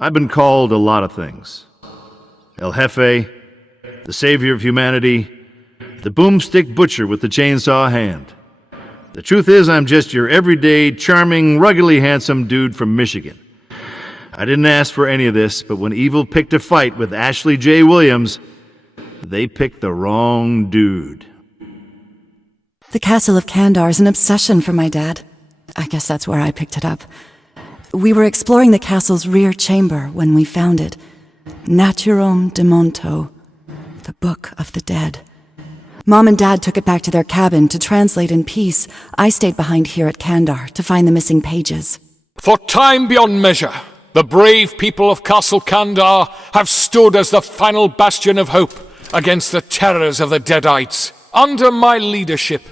I've been called a lot of things. El Jefe, the savior of humanity, the boomstick butcher with the chainsaw hand. The truth is, I'm just your everyday, charming, ruggedly handsome dude from Michigan. I didn't ask for any of this, but when evil picked a fight with Ashley J. Williams, they picked the wrong dude. The Castle of Kandar is an obsession for my dad. I guess that's where I picked it up. We were exploring the castle's rear chamber when we found it. Naturom de Monto, the Book of the Dead. Mom and Dad took it back to their cabin to translate in peace. I stayed behind here at Kandar to find the missing pages. For time beyond measure, the brave people of Castle Kandar have stood as the final bastion of hope against the terrors of the Deadites. Under my leadership,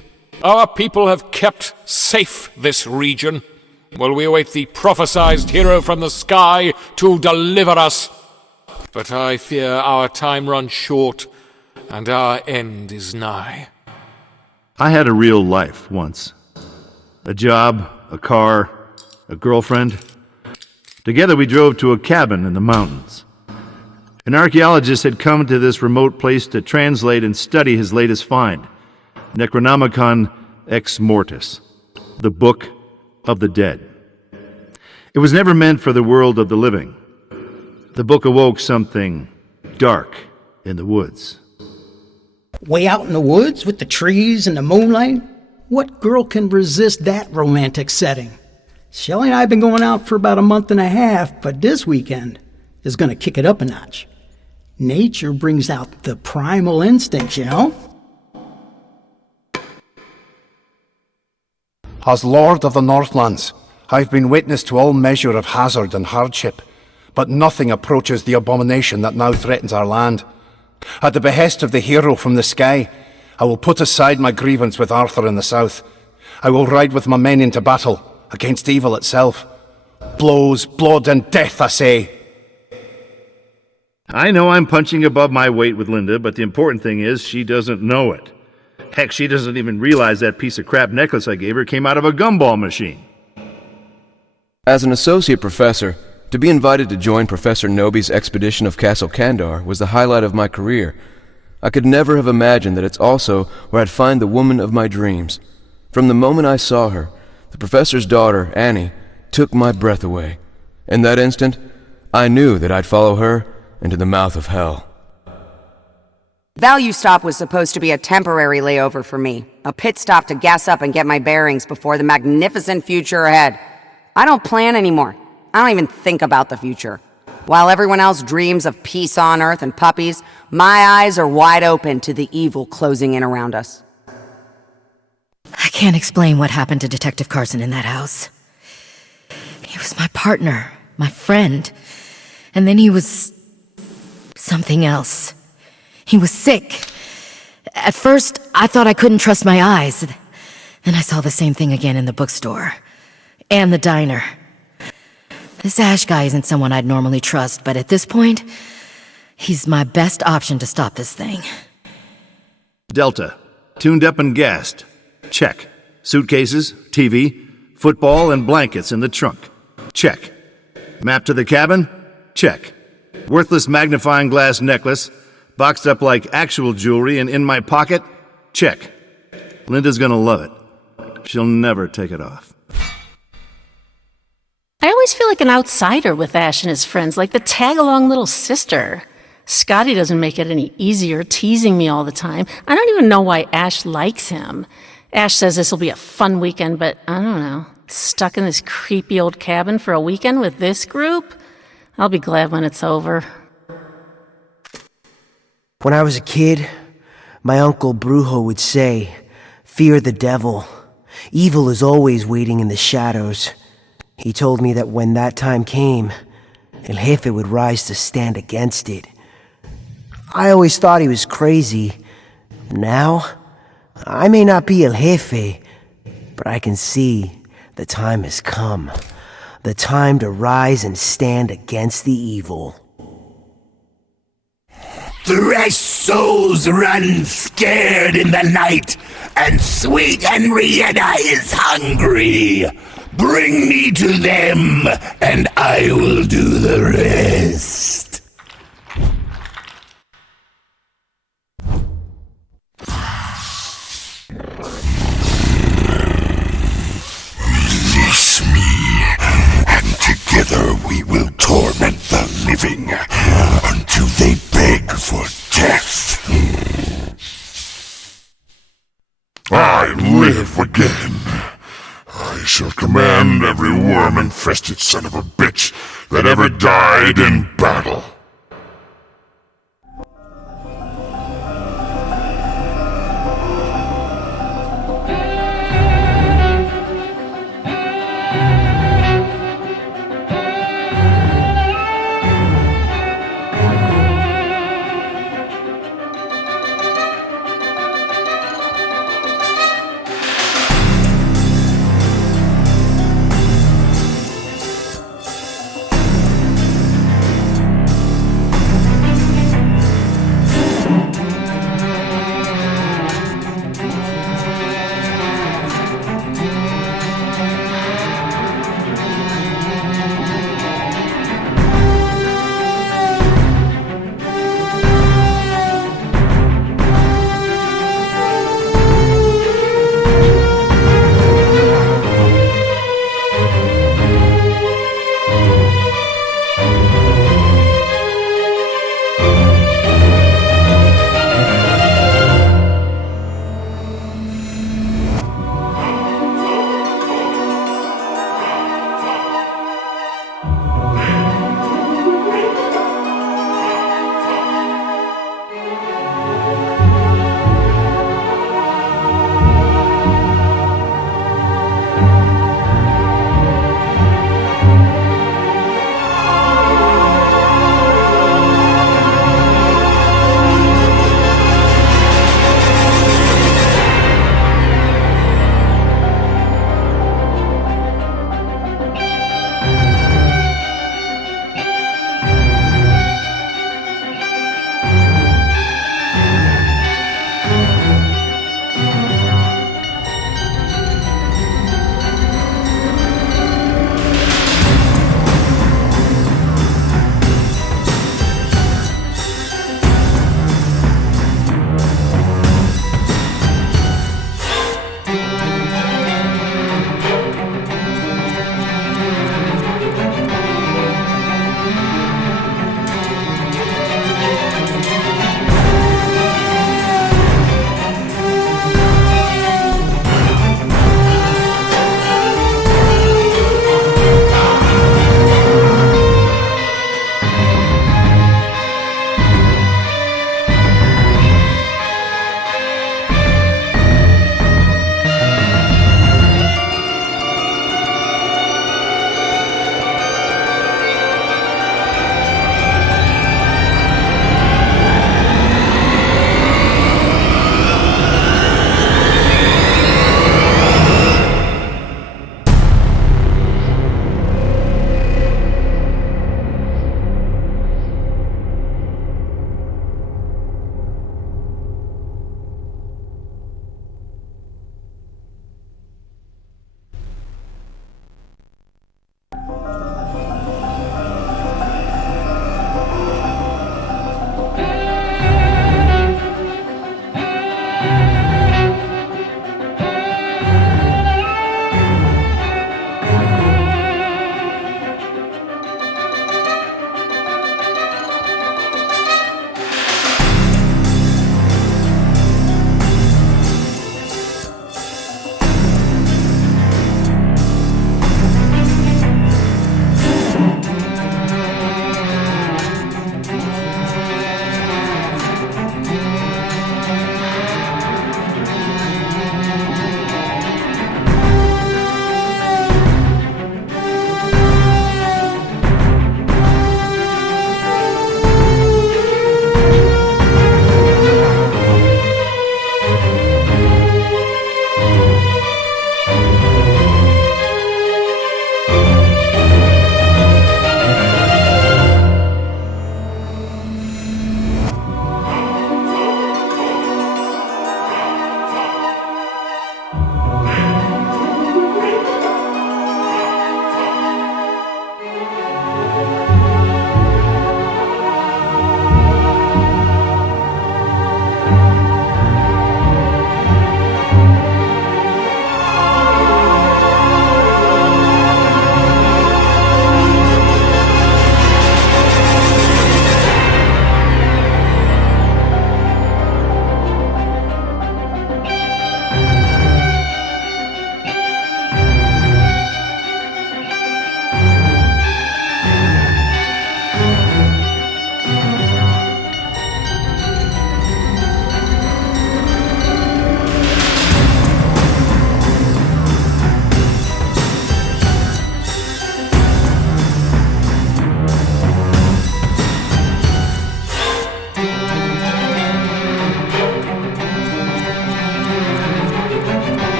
our people have kept safe this region, while we await the prophesied hero from the sky to deliver us. But I fear our time runs short, and our end is nigh. I had a real life once. A job, a car, a girlfriend. Together we drove to a cabin in the mountains. An archaeologist had come to this remote place to translate and study his latest find, Necronomicon Ex Mortis, the Book of the Dead. It was never meant for the world of the living. The book awoke something dark in the woods. Way out in the woods with the trees and the moonlight? What girl can resist that romantic setting? Shelley and I have been going out for about a month and a half, but this weekend is going to kick it up a notch. Nature brings out the primal instincts, you know? As Lord of the Northlands, I've been witness to all measure of hazard and hardship, but nothing approaches the abomination that now threatens our land. At the behest of the hero from the sky, I will put aside my grievance with Arthur in the south. I will ride with my men into battle against evil itself. Blows, blood, and death, I say. I know I'm punching above my weight with Linda, but the important thing is she doesn't know it. Heck, she doesn't even realize that piece of crap necklace I gave her came out of a gumball machine. As an associate professor, to be invited to join Professor Nobi's expedition of Castle Kandar was the highlight of my career. I could never have imagined that it's also where I'd find the woman of my dreams. From the moment I saw her, the professor's daughter, Annie, took my breath away. In that instant, I knew that I'd follow her into the mouth of hell. Value Stop was supposed to be a temporary layover for me, a pit stop to gas up and get my bearings before the magnificent future ahead. I don't plan anymore. I don't even think about the future. While everyone else dreams of peace on Earth and puppies, my eyes are wide open to the evil closing in around us. I can't explain what happened to Detective Carson in that house. He was my partner, my friend, and then he was something else. He was sick. At first, I thought I couldn't trust my eyes. Then I saw the same thing again in the bookstore. And the diner. This Ash guy isn't someone I'd normally trust, but at this point, he's my best option to stop this thing. Delta, tuned up and gassed. Check. Suitcases, TV, football, and blankets in the trunk. Check. Map to the cabin? Check. Worthless magnifying glass necklace, boxed up like actual jewelry and in my pocket? Check. Linda's gonna love it. She'll never take it off. I always feel like an outsider with Ash and his friends, like the tag-along little sister. Scotty doesn't make it any easier, teasing me all the time. I don't even know why Ash likes him. Ash says this will be a fun weekend, but I don't know. Stuck in this creepy old cabin for a weekend with this group? I'll be glad when it's over. When I was a kid, my uncle Brujo would say, "Fear the devil. Evil is always waiting in the shadows." He told me that when that time came, El Jefe would rise to stand against it. I always thought he was crazy. Now, I may not be El Jefe, but I can see the time has come. The time to rise and stand against the evil. Fresh souls run scared in the night, and sweet Henrietta is hungry. Bring me to them, and I will do the rest. Release me, and together we will torment the living until they beg for death. I live again. I shall command every worm-infested son of a bitch that ever died in battle.